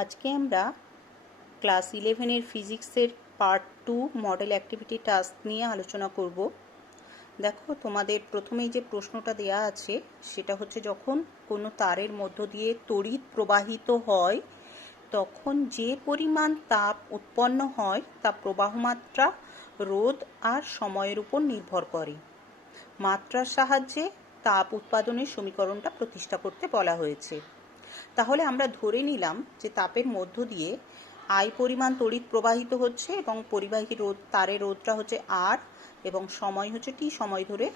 আজকে আমরা ক্লাস 11-এর ফিজিক্সের পার্ট 2 মডেল অ্যাক্টিভিটি টাস্ক নিয়ে আলোচনা করব। দেখো, তোমাদের প্রথমেই যে প্রশ্নটা দেয়া আছে সেটা হচ্ছে, যখন কোনো তারের মধ্য দিয়ে তড়িৎ প্রবাহিত হয় তখন যে পরিমাণ তাপ উৎপন্ন হয় তা প্রবাহমাত্রা, রোধ আর সময়ের উপর নির্ভর করে। মাত্রার সাহায্যে তাপ উৎপাদনের সমীকরণটা প্রতিষ্ঠা করতে বলা হয়েছে। তাহলে আমরা ধরে নিলাম যে তাপের মধ্য দিয়ে আই পরিমাণ তড়িৎ প্রবাহিত হচ্ছে এবং পরিবাহী রোধ, তারের রোধটা হচ্ছে আর এবং সময় হচ্ছে টি সময় ধরে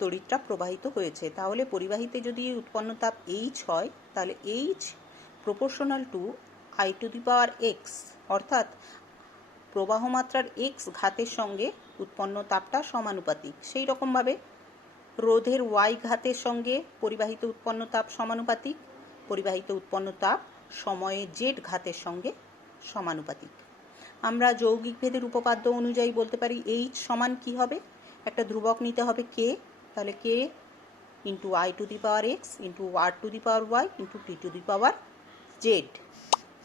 তড়িৎটা প্রবাহিত হয়েছে। তাহলে পরিবাহীতে যদি উৎপন্ন তাপ এইচ হয়, তাহলে H proportional to I to the power x, অর্থাৎ প্রবাহ মাত্রার এক্স ঘাতের সঙ্গে উৎপন্ন তাপটা সমানুপাতিক। সেই রকমভাবে রোধের ওয়াই ঘাতের সঙ্গে পরিবাহিত উৎপন্ন তাপ সমানুপাতিক, পরিবাহিত উৎপন্ন তাপ সময়ে জেড ঘাতের সঙ্গে সমানুপাতিক। আমরা যৌগিক ভেদের উপপাদ্য অনুযায়ী বলতে পারি এইচ সমান কি হবে, একটা ধ্রুবক নিতে হবে কে, তাহলে K into I to the power X into R to the power Y into T to the power Z,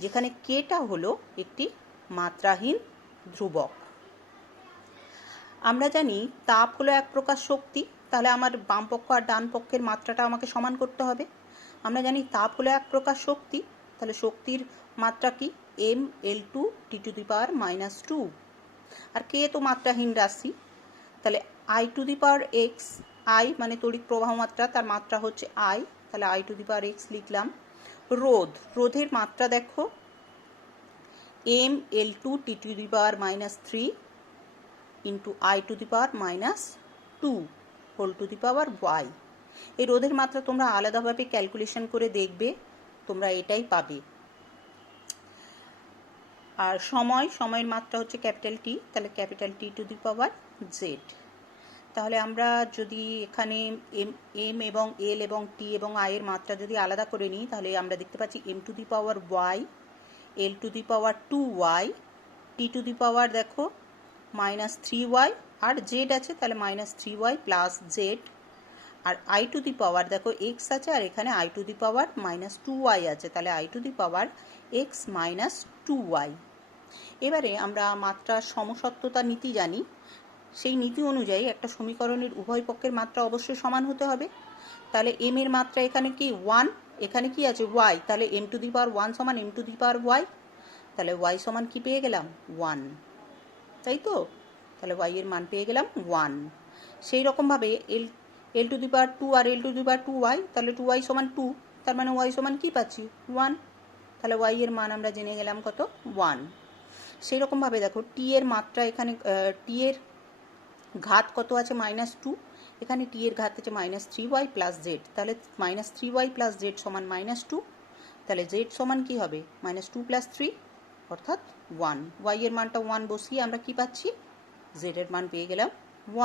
যেখানে কেটা হলো একটি মাত্রাহীন ধ্রুবক। আমরা জানি তাপ হলো এক প্রকার শক্তি, তাহলে আমার বাম পক্ষ আর ডান পক্ষের মাত্রাটা আমাকে সমান করতে হবে। আমরা জানি তাপ হলো এক প্রকার শক্তি, তাহলে শক্তির মাত্রা কি, M L two T to the power -2, আর কে তো মাত্রাহীন রাশি, তাহলে I to the power X, I মানে তড়িৎ প্রবাহ মাত্রা, তার মাত্রা হচ্ছে আই, তাহলে I to the power X লিখলাম। রোধের মাত্রা দেখো, M L two T to the power -3 into I to the power -2 whole to the power Y. এই রোধের মাত্রা তোমরা আলাদাভাবে ক্যালকুলেশন করে দেখবে, তোমরা এটাই পাবে। আর সময়ের মাত্রা হচ্ছে ক্যাপিটাল টি, তাহলে capital T to the power Z. তাহলে আমরা যদি এখানে এম এবং এল এবং টি এবং আই এর মাত্রা যদি আলাদা করে নিই, তাহলে আমরা দেখতে পাচ্ছি M to the power Y, L to the power 2y, T to the power দেখো -3y, আর জেড আছে তাহলে -3y প্লাস জেড, আর আই টু দি পাওয়ার দেখো এক্স আছে আর এখানে I to the power -2y আছে, তাহলে I to the power x -2y। এবারে আমরা মাত্রার সমসত্বতা নীতি জানি, সেই নীতি অনুযায়ী একটা সমীকরণের উভয় পক্ষের মাত্রা অবশ্যই সমান হতে হবে। তাহলে এম এর মাত্রা এখানে কি 1, এখানে কি আছে ওয়াই, তাহলে এম টু দি পাওয়ার 1 সমান m to the power y, তাহলে ওয়াই সমান কি পেয়ে গেলাম 1, তাই তো, তাহলে ওয়াই এর মান পেয়ে গেলাম 1। সেই রকমভাবে এল to the power 2 R L to the power 2y, তাহলে 2y সমান 2, তার মানে ওয়াই সমান কি পাচ্ছি 1, তাহলে ওয়াই এর মান আমরা জেনে গেলাম কত 1। সেই রকমভাবে দেখো টি এর মাত্রা, এখানে টি এর ঘাত কত আছে -2, এখানে টি এর ঘাত আছে -3y প্লাস জেড, তাহলে -3y প্লাস জেড সমান -2, তাহলে জেড সমান কি হবে -2 প্লাস 3 অর্থাৎ 1। ওয়াই এর মানটা 1 বসিয়ে আমরা কি পাচ্ছি, জেড এর মান পেয়ে গেলাম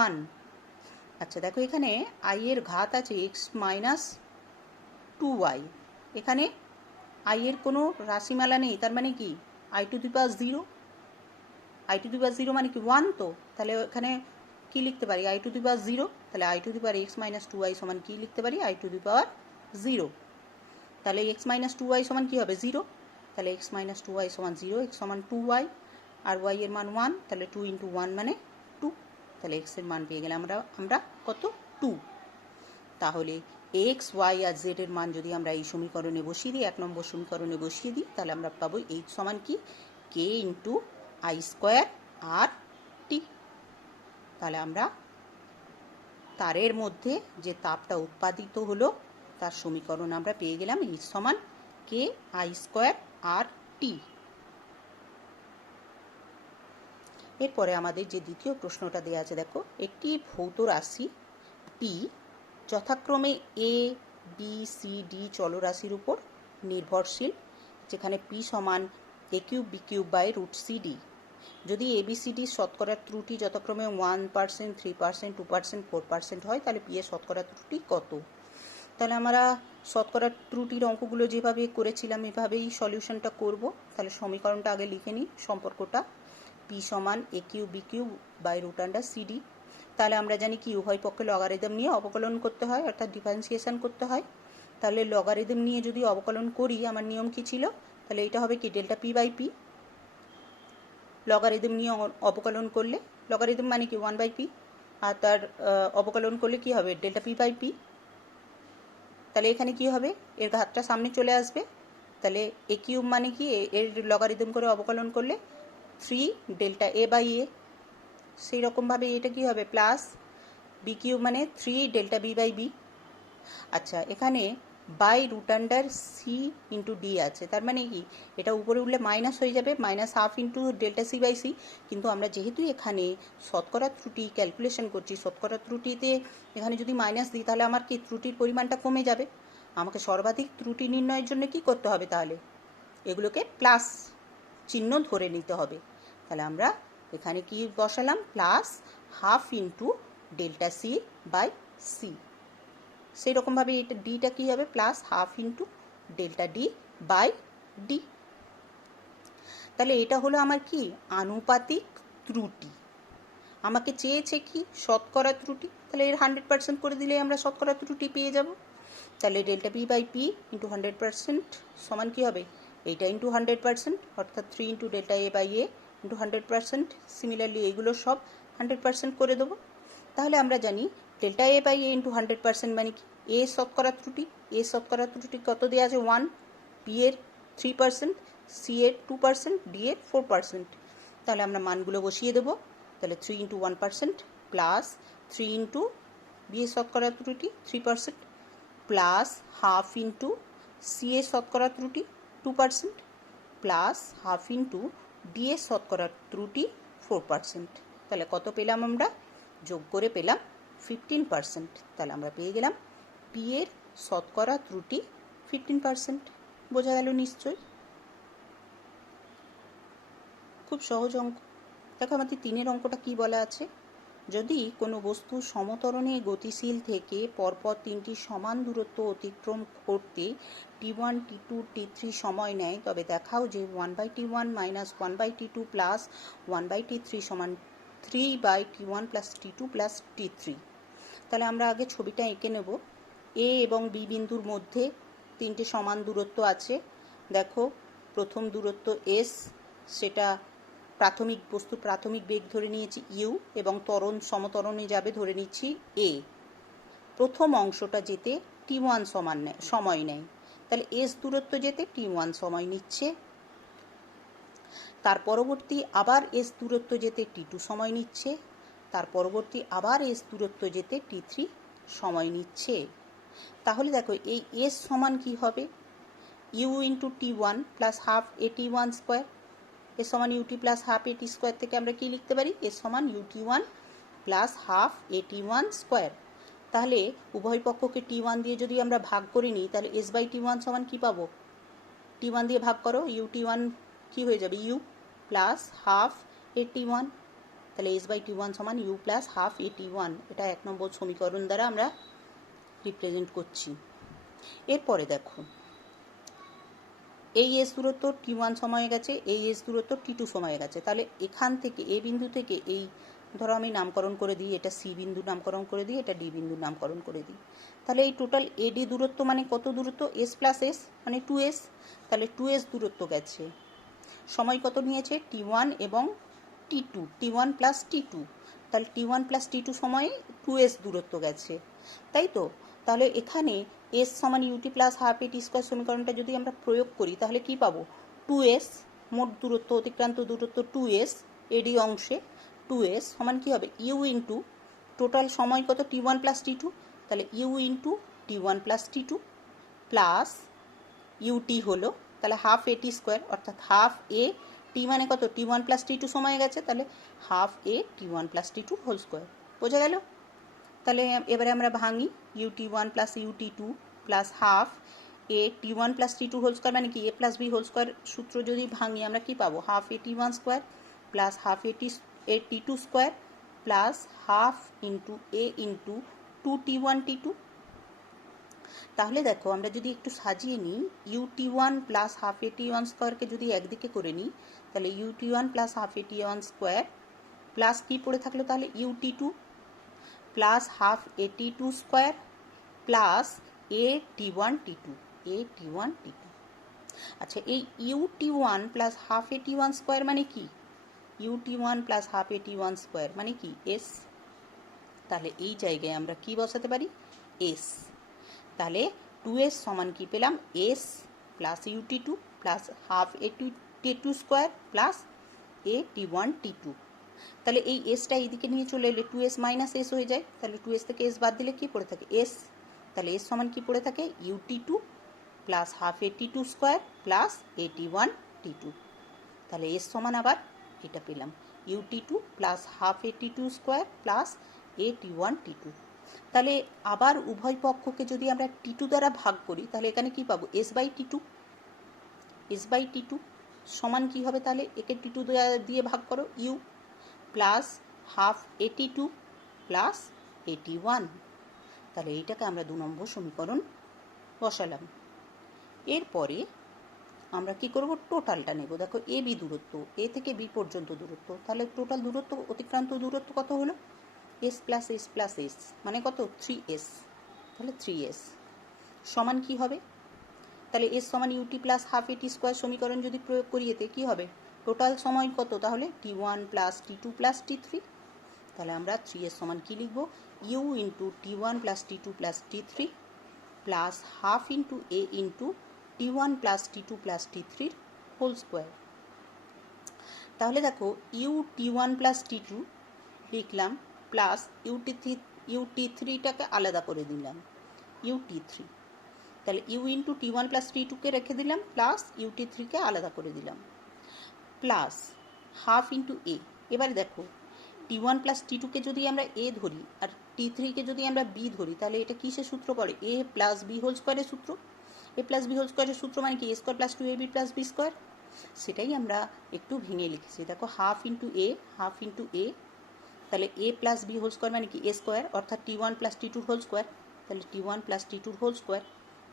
1। আচ্ছা দেখো, এখানে আই এর ঘাত আছে x -2y, এখানে আই এর কোনো রাশিমালা নেই, তার মানে কি I to the power 0, I to the power 0 মানে কি 1, তো তাহলে এখানে কি লিখতে পারি আই টু দি পাওয়ার 0, তাহলে I to the power x -2y সমান কি লিখতে পারি আই টু দি পাওয়ার 0, তাহলে x -2y সমান কি হবে 0, তাহলে x -2y সমান 0, x সমান 2y আর y এর মান 1, তাহলে 2 ইন্টু 1 মানে 2, তাহলে x এর মান পেয়ে গেলাম আমরা কত 2। তাহলে x, y আর z এর মান যদি আমরা এই সমীকরণে বসিয়ে দিই, 1 নম্বর সমীকরণে বসিয়ে দিই, তাহলে আমরা পাবো h সমান কি k ইন্টু আই স্কোয়ার আর টি। তাহলে আমরা তারের মধ্যে যে তাপটা উৎপাদিত হলো তার সমীকরণ আমরা পেয়ে গেলাম h সমান কে আই স্কোয়ার আর টি। এরপরে আমাদের যে দ্বিতীয় প্রশ্নটা দেওয়া আছে, দেখো একটি ভৌত রাশি পি যথাক্রমে এ বি সি ডি চলরাশির উপর নির্ভরশীল, যেখানে পি সমান A cube B cube by √CD। যদি এবিসিডি শতকরা ত্রুটি যথাক্রমে 1%, 3%, 2%, 4% হয়, তাহলে পি এর শতকরা ত্রুটি কত? তাহলে আমরা শতকরা ত্রুটির অঙ্কগুলো যেভাবে করেছিলাম এভাবেই সলিউশনটা করব। তাহলে সমীকরণটা আগে লিখে নিই, সম্পর্কটা পি সমান A cube B cube by √CD। তাহলে আমরা জানি কি উভয় পক্ষে লগারিদম নিয়ে অবকলন করতে হয়, অর্থাৎ ডিফারেন্সিয়েশন করতে হয়। তাহলে লগারিদম নিয়ে যদি অবকলন করি, আমার নিয়ম কি ছিল, তাহলে এটা হবে কি delta p by p, logarithm নিয়ে অবকলন করলে, লগারিদম মানে কি 1/p, আর তার অবকলন করলে কি হবে ডেল্টা পি বাই পি। তাহলে এখানে কি হবে, এর ঘাতটা সামনে চলে আসবে, তাহলে এ কিউব মানে কি এর লগারিদম করে অবকলন করলে 3 ডেল্টা এ বাই এ। সেই রকমভাবে এটা কি হবে প্লাস বি কিউব মানে 3 ডেল্টা বি বাই বি। আচ্ছা, এখানে by root under c into d আছে, তার মানে কি এটা উপরে উঠলে মাইনাস হয়ে যাবে, minus half into delta c by c. কিন্তু আমরা যেহেতু এখানে শতকরা ত্রুটি ক্যালকুলেশন করছি, শতকরা ত্রুটিতে এখানে যদি মাইনাস দিই তাহলে আমার কি ত্রুটির পরিমাণটা কমে যাবে। আমাকে সর্বাধিক ত্রুটি নির্ণয়ের জন্য কি করতে হবে, তাহলে এগুলোকে প্লাস চিহ্ন ধরে নিতে হবে। তাহলে আমরা এখানে কি বসালাম, plus half into delta c by c. সেই রকমভাবে এটা ডিটা কী হবে, plus half into delta d by d. তাহলে এটা হলো আমার কি আনুপাতিক ত্রুটি। আমাকে চেয়েছে কি শতকরা ত্রুটি, তাহলে এর 100% করে দিলে আমরা শতকরা ত্রুটি পেয়ে যাব। তাহলে delta p by p into 100% সমান কী হবে, এইটা ইন্টু 100%, অর্থাৎ 3 into delta a by a into 100%। Similarly এইগুলো সব 100% করে দেবো। তাহলে আমরা জানি delta a by a into 100% মানে কি এ শতকরা ত্রুটি। এ শতকরা ত্রুটি কত দেওয়া আছে 1, পি এর 3%, সি এর 2%, ডি এর 4%। তাহলে আমরা মানগুলো বসিয়ে দেবো। তাহলে 3 ইন্টু 1% প্লাস 3 ইন্টু বি এর শতকরা ত্রুটি 3% প্লাস হাফ ইন্টু সি এর শতকরা ত্রুটি 2% প্লাস হাফ ইন্টু ডি এর শতকরা ত্রুটি 4%। তাহলে কত পেলাম আমরা, যোগ করে পেলাম 15%। তাহলে আমরা পেয়ে গেলাম পি এর শতকরা ত্রুটি 15%। বোঝা গেল নিশ্চয়ই, খুব সহজ অঙ্ক। দেখো আমাদের 3 অঙ্কটা কি বলা আছে, যদি কোনো বস্তু সমতরণে গতিশীল থেকে পরপর 3টি সমান দূরত্ব অতিক্রম করতে t1 t2 t3 সময় নেয়, তবে দেখাও যে 1/t1 minus 1/t2 plus 1/t3 সমান 3/t1 plus t2 plus t3। তাহলে আমরা আগে ছবিটা এঁকে নেব। এ এবং বি বিন্দুর মধ্যে 3টে সমান দূরত্ব আছে। দেখো প্রথম দূরত্ব এস, সেটা প্রাথমিক বস্তুর প্রাথমিক বেগ ধরে নিয়েছি ইউ, এবং ত্বরণ সমতরণে যাবে ধরে নিচ্ছি এ। প্রথম অংশটা যেতে t1 সময় নেয়, তাহলে এস দূরত্ব যেতে t1 সময় নিচ্ছে। তার পরবর্তী আবার এস দূরত্ব যেতে t2 সময় নিচ্ছে। তার পরবর্তী আবার এস দূরত্ব যেতে t3 সময় নিচ্ছে। তাহলে দেখো এই এস সমান কি হবে, u into t1 plus half at1 square. এর সমান ut plus half at square থেকে আমরা কি লিখতে পারি, এর সমান ইউটি1 প্লাস হাফ at1 স্কোয়ার। তাহলে উভয় পক্ষকে t1 দিয়ে যদি আমরা ভাগ করে নিই, তাহলে এস বাই t1 সমান কী পাবো, t1 দিয়ে ভাগ করো, ইউটি1 কী হয়ে যাবে ইউ প্লাস হাফ at1। তাহলে এস বাই t1 সমান ইউ প্লাস হাফ at1। এটা 1 নম্বর সমীকরণ দ্বারা আমরা রিপ্রেজেন্ট করছি। এরপরে দেখো এই এস দূরত্ব t1 সময়ে গেছে, এই এস দূরত্ব t2 সময়ে গেছে। তাহলে এখান থেকে এ বিন্দু থেকে এই ধরো আমি নামকরণ করে দিই, এটা সি বিন্দু নামকরণ করে দিই, এটা ডি বিন্দু নামকরণ করে দিই। তাহলে এই টোটাল এডি দূরত্ব মানে কত দূরত্ব, এস প্লাস এস মানে 2s। তাহলে 2s দূরত্ব গেছে। সময় কত নিয়েছে t1 এবং t2, t1 প্লাস t2। তাহলে t1 প্লাস t2 সময়ে 2s দূরত্ব গেছে, তাই তো। তাহলে এখানে এস সমান ut plus half at square সমীকরণটা যদি আমরা প্রয়োগ করি তাহলে কি পাবো, 2s মোট দূরত্ব অতিক্রান্ত দূরত্ব 2s এডি অংশে 2s সমান কি হবে ইউ ইন্টু টোটাল সময় কত t1 প্লাস t2, তাহলে u into t1 plus t2 plus ut হলো তাহলে হাফ এটি স্কোয়ার, অর্থাৎ হাফ এ টি মানে কত t1 প্লাস t2 সময় গেছে, তাহলে হাফ এ t1 plus t2 whole square. বোঝা গেল। তাহলে এবারে আমরা ভাঙি, ut1 plus ut2 plus half এ t1 plus t2 whole square মানে কি A plus B whole square সূত্র যদি ভাঙি আমরা কি পাবো, half A t1 square plus half A t2 square plus half into A into 2t1 t2। তাহলে দেখো আমরা যদি একটু সাজিয়ে নিই, ut1 প্লাস হাফ at1 স্কোয়ারকে যদি একদিকে করে নিই, তাহলে ut1 plus half at1 square plus কি পড়ে থাকলো, তাহলে ut2 plus half at2 square plus at1 t2 at1 t2। আচ্ছা, এই ut1 plus half at1 square মানে কি? ut1 plus half at1 square মানে কি? এস। তাহলে এই জায়গায় আমরা কি বসাতে পারি? এস। তাহলে 2s সমান কি পেলাম? S plus ut2 plus half at2 square plus at1 t2। তাহলে এই এসটা এইদিকে নিয়ে চলে এলে 2s মাইনাস এস হয়ে যায়। তাহলে 2s থেকে এস বাদ দিলে কি পড়ে থাকে? এস। তাহলে এস সমান কি পড়ে থাকে? ut2 plus half at2 square plus at1 t2। তাহলে এস সমান আবার এটা পেলাম, ut2 plus half at2 square plus at1 t2। তাহলে আবার উভয় পক্ষকে যদি আমরা t2 দ্বারা ভাগ করি তাহলে এখানে কি পাবো? s by t2। s by t2 সমান কি হবে? তাহলে একে t2 দিয়ে ভাগ করো, u plus half at2 plus at1। তাহলে এইটাকে আমরা 2 নম্বর সমীকরণ বসালাম। এরপরে আমরা কি করব? টোটালটা নেব। দেখো এ বি দূরত্ব, এ থেকে বি পর্যন্ত দূরত্ব, তাহলে টোটাল দূরত্ব, অতিক্রান্ত দূরত্ব কত হলো? S plus S plus S মানে কত? 3s। তাহলে 3s সমান কি হবে? তাহলে এস সমান ut plus half at square সমীকরণ যদি প্রয়োগ করি এতে কী হবে? টোটাল সময় কত তাহলে? t1 plus t2 plus t3। তাহলে আমরা 3s সমান কি লিখব? U into t1 plus t2 plus t3 plus half into এ into t1 plus t2 plus t3 whole square. তাহলে দেখো ইউ t1 প্লাস t2 লিখলাম প্লাস ut3টাকে আলাদা করে দিলাম, ut3। তাহলে ইউ ইন্টু t1 প্লাস t2কে রেখে দিলাম প্লাস ut3কে আলাদা করে দিলাম প্লাস হাফ ইন্টু এ। এবারে দেখো t1 প্লাস t2কে যদি আমরা এ ধরি আর t3কে যদি আমরা বি ধরি তাহলে এটা কিসের সূত্র পড়ে? এ প্লাস বি হোল স্কোয়ারের সূত্র। এ প্লাস বি হোল স্কোয়ারের সূত্র মানে কি? A square plus 2ab plus B square. সেটাই আমরা একটু ভেঙে লিখেছি। দেখো হাফ ইন্টু এ, তাহলে এ প্লাস বি হোল স্কোয়ার মানে কি? এ স্কোয়ার, অর্থাৎ t1 plus t2 whole square. তাহলে t1 plus t2 whole square.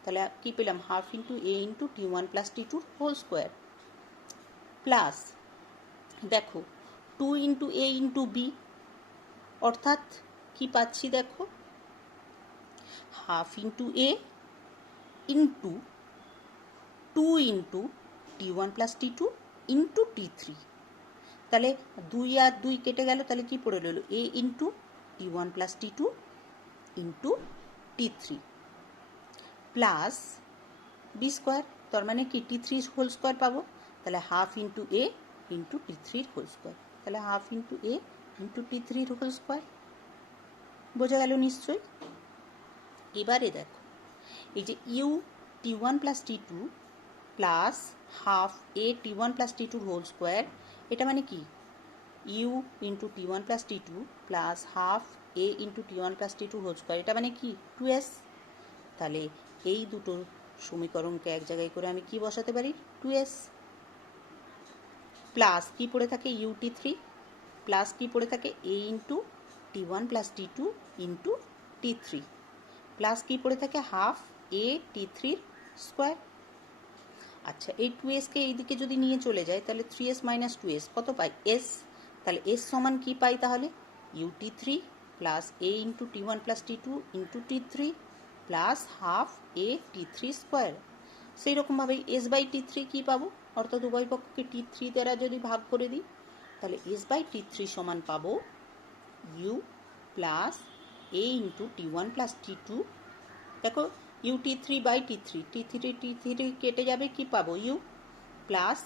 তাহলে কি পেলাম? হাফ ইন্টু এ into t1 plus t2 whole square plus দেখো 2 ইন্টু এ ইন্টু বি, অর্থাৎ কি পাচ্ছি? দেখো হাফ ইন্টু এ into 2 into t1 plus t2 into t3। তাহলে 2 আর 2 কেটে গেল, তাহলে কি পড়ে রইল? A into t1 plus t2 into t3 plus B square, তার মানে কি t3 হোল স্কোয়ার পাবো। তাহলে হাফ ইন্টু এ ইন্টু t3 হোল স্কোয়ার। তাহলে হাফ ইন্টু এ ইন্টু t3 হোল স্কোয়ার। বোঝা গেল নিশ্চয়ই? এবারে দেখো এই যে u t1 plus t2 plus half এ t1 plus t2 whole square, এটা মানে কি? U into t1 plus t2 plus half A into t1 plus t2 whole square, এটা মানে কি? 2s। তাহলে এই দুটো সমীকরণকে এক জায়গায় করে আমি কি বসাতে পারি? 2s প্লাস কি পড়ে থাকে? ut3 প্লাস কি পড়ে থাকে? A into t1 plus t2 into t3 plus কি পড়ে থাকে? Half A t3 square. আচ্ছা, এই 2sকে এইদিকে যদি নিয়ে চলে যায় তাহলে 3s মাইনাস 2s কত পাই? s। তাহলে s সমান কি পাই তাহলে? ut3 plus A into t1 plus t2 into t3 plus half A t3 square. সেই রকমভাবেই s বাই t3 কী পাবো? অর্থাৎ উভয় পক্ষকে t3 দ্বারা যদি ভাগ করে দিই তাহলে s বাই t3 সমান পাবো u plus A into t1 plus t2। দেখো ut3 বাই t3 কেটে যাবে, কি পাবো? u প্লাস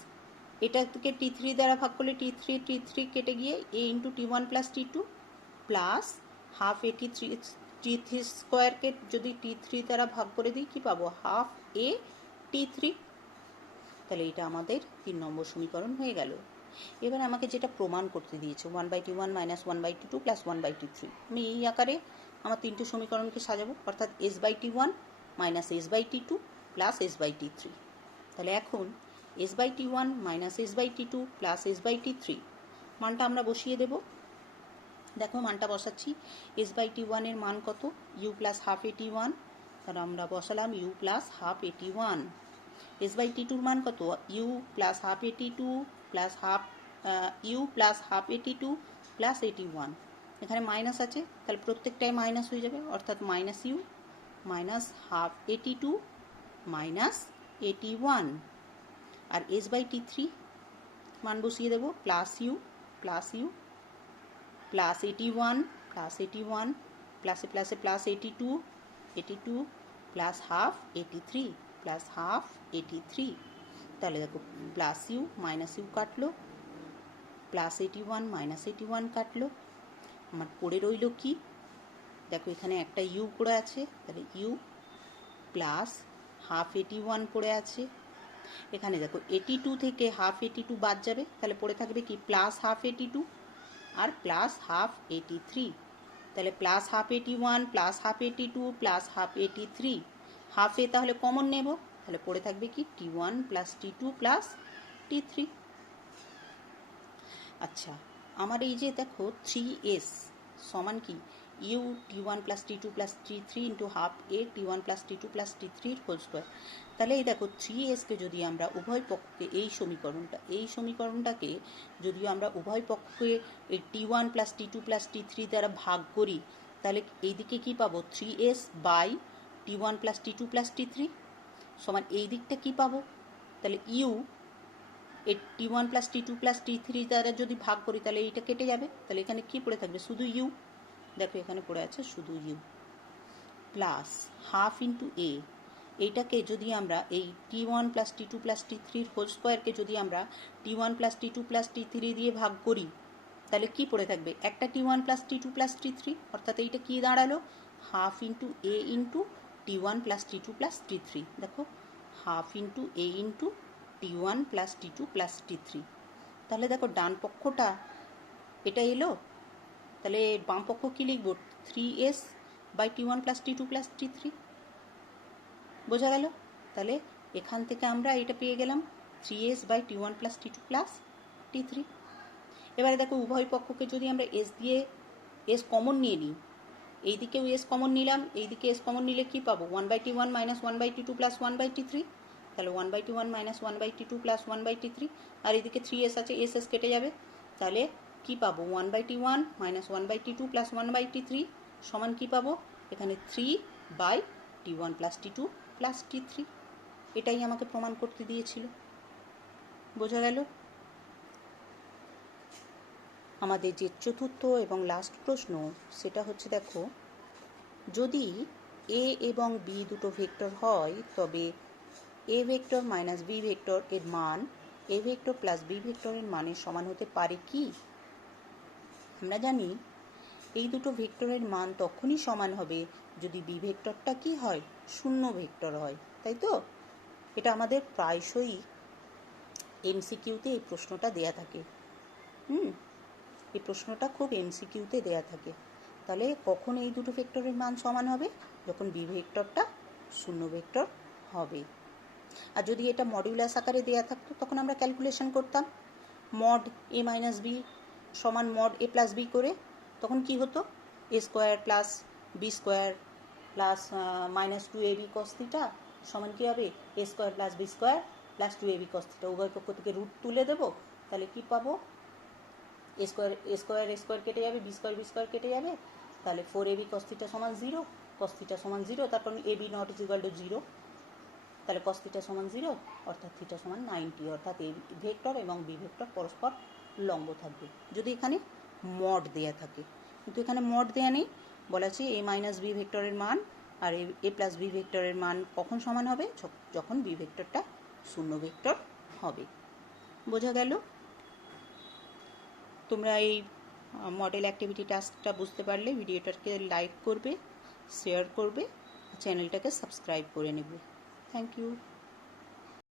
এটা থেকে t3 দ্বারা ভাগ করলে t3 কেটে গিয়ে A into t1 plus t2 plus half A t3 স্কোয়ারকে যদি t3 দ্বারা ভাগ করে দিই কি পাবো? Half A t3। তাহলে এটা আমাদের 3 নম্বর সমীকরণ হয়ে গেল। এবার আমাকে যেটা প্রমাণ করতে দিয়েছে 1/t1 minus 1/t2 plus 1/t3, আমি এই আকারে আমার 3টে সমীকরণকে সাজাবো, অর্থাৎ s/t1 minus s/t2 plus s/t3। তাহলে এখন s/t1 minus s/t2 plus s/t3 মানটা আমরা বসিয়ে দেব। দেখো মানটা বসাচ্ছি। s/t1 এর মান কত? u প্লাস হাফ at1, তাহলে আমরা বসালাম u plus half at1। s/t2 মান কত? u plus half at2 plus half u plus half at2 plus at1। এখানে মাইনাস আছে তাহলে প্রত্যেকটাই মাইনাস হয়ে যাবে, অর্থাৎ minus u minus half at2 minus at1 আর s/t3 মান বসিয়ে দেবো, প্লাস ইউ প্লাস 81 প্লাসে প্লাসে plus 82 plus half 83 plus half 83। তাহলে দেখো প্লাস ইউ মাইনাস ইউ কাটলো, প্লাস 81 মাইনাস 81 কাটলো, আমার পড়ে রইল কি, দেখো এখানে একটা ইউ পড়ে আছে, তাহলে ইউ প্লাস হাফ 81 পড়ে আছে। এখানে দেখো 82 থেকে হাফ 82 বাদ যাবে, তাহলে পড়ে থাকবে কি প্লাস হাফ 82 আর প্লাস হাফ 83। তাহলে plus half 81 plus half 82 plus half 83, হাফে তাহলে কমন নেব, তাহলে পড়ে থাকবে কি t1 plus t2 plus t3। আচ্ছা, আমার এই যে দেখো 3s সমান কি u t1 plus t2 plus t3 into half এ t1 plus t2 plus t3 whole square. তাহলে এই দেখো 3sকে যদি আমরা উভয় পক্ষকে এই সমীকরণটাকে যদি আমরা উভয় পক্ষকে এই t1 plus t2 plus t3 দ্বারা ভাগ করি, তাহলে এইদিকে কি পাবো 3s by t1 plus t2 plus t3 সমান এই দিকটা কি পাবো, তাহলে ইউ এই t1 plus t2 plus t3 দ্বারা যদি ভাগ করি তাহলে এইটা কেটে যাবে, তাহলে এখানে কি পড়ে থাকবে শুধু ইউ, দেখো এখানে পড়ে আছে শুধু ইউ, প্লাস হাফ ইন্টু এ, এইটাকে যদি আমরা এই t1 plus t2 plus t3 whole স্কোয়ারকে যদি আমরা t1 plus t2 plus t3 দিয়ে ভাগ করি, তাহলে কি পড়ে থাকবে একটা t1 plus t2 plus t3, অর্থাৎ এইটা কি দাঁড়ালো হাফ ইন্টু এ into t1 plus t2 plus t3। দেখো হাফ ইন্টু এ into t1 plus t2 plus t3। তাহলে দেখো ডান পক্ষটা এটা এলো, তাহলে বাম পক্ষ কি লিখবো 3s by t1 plus t2 plus t3, বোঝা গেল। তাহলে এখান থেকে আমরা এটা পেয়ে গেলাম 3s by t1 plus t2 plus t3। এবারে দেখো উভয় পক্ষকে যদি আমরা s দিয়ে s কমন নিয়ে নিই, এইদিকেও s কমন নিলাম, এইদিকে s কমন নিলে কি পাবো 1/t1 minus 1/t2 plus 1/t3, তাহলে 1/t1 minus 1/t2 plus 1/t3, আর এদিকে 3s আছে, s কেটে যাবে, তাহলে কি পাবো 1/t1 minus 1/t2 plus 1/t3 সমান কি পাবো এখানে 3/t1 plus t2 plus t3। এটাই আমাকে প্রমাণ করতে দিয়েছিল, বোঝা গেল। আমাদের যে চতুর্থ এবং লাস্ট প্রশ্ন সেটা হচ্ছে দেখো, যদি এ এবং বি দুটো ভেক্টর হয় তবে a vector minus b vector এর মান এ ভেক্টর প্লাস বি ভেক্টরের মানের সমান হতে পারে কি। আমরা জানি এই দুটো ভেক্টরের মান তখনই সমান হবে যদি বি ভেক্টরটা কি হয় শূন্য ভেক্টর হয়, তাই তো। এটা আমাদের প্রায়শই এমসিকিউতে এই প্রশ্নটা দেয়া থাকে, এই প্রশ্নটা খুব এমসিকিউতে দেয়া থাকে। তাহলে কখন এই দুটো ভেক্টরের মান সমান হবে, যখন বি ভেক্টরটা শূন্য ভেক্টর হবে। আর যদি এটা মডিউলাস আকারে দেয়া থাকতো তখন আমরা ক্যালকুলেশন করতাম মড এ মাইনাস বি সমান মড এ প্লাস বি করে, তখন কি হতো A square plus B square plus minus 2ab cos theta সমান কি হবে A square plus B square plus 2ab cos theta, উভয় পক্ষ থেকে রুট তুলে দেবো, তাহলে কি পাবো এ স্কোয়ার কেটে যাবে, বি স্কোয়ার কেটে যাবে, তাহলে 4ab cos থিটা সমান 0, cos থিটা সমান 0, তারপর ab not is equal to 0, তাহলে cos থিটা সমান 0 অর্থাৎ থিটা সমান 90, অর্থাৎ এ ভেক্টর এবং বি ভেক্টর পরস্পর লম্ব থাকবে যদি এখানে মড দেয়া থাকে। কিন্তু এখানে মড দেয়া নেই, বলা আছে এ মাইনাস বি ভেক্টরের মান আর এ প্লাস বি ভেক্টরের মান কখন সমান হবে, যখন বি ভেক্টরটা শূন্য ভেক্টর হবে, বোঝা গেল। তোমরা এই মডেল অ্যাক্টিভিটি টাস্কটা বুঝতে পারলে ভিডিওটাকে লাইক করবে, শেয়ার করবে, চ্যানেলটাকে সাবস্ক্রাইব করে নেবে। Thank you.